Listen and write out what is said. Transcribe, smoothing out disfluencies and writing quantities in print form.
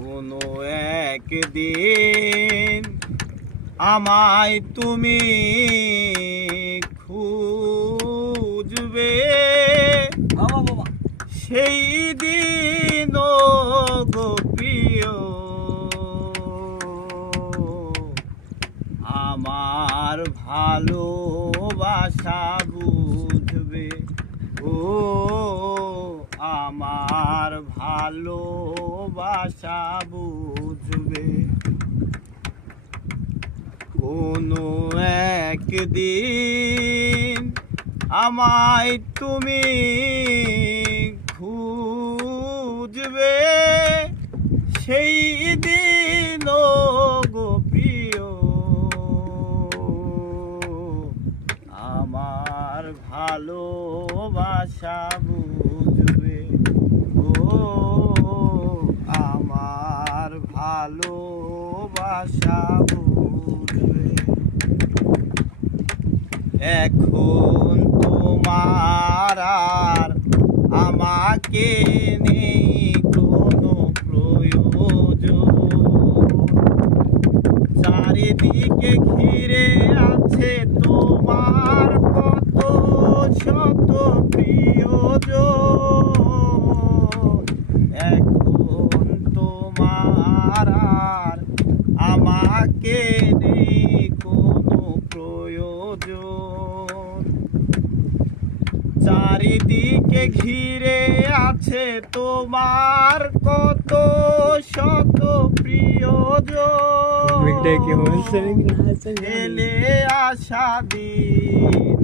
কোনো একদিন আমায় তুমি খুঁজবে, সেই দিন গো প্রিয় আমার ভালোবাসা বুঝবে। ও আমার ভালোবাসা বুঝবে। কোনো একদিন আমায় তুমি খুঁজবে, সেই দিন গো প্রিয় আমার ভালোবাসা বুঝবে। ও আমার ভালোবাসা বুঝবে। এখন তোমার আর আমাকে নেই কোনো প্রয়োজন, চারিদিকে ঘিরে আছে তোমার কত শত প্রিয়জন। এখন তোমার আর আমাকে নেই কোনো প্রয়োজন, চারিদিকে ঘিরে আছে তোমার কত শত প্রিয়জন। ফেলে আসা দিন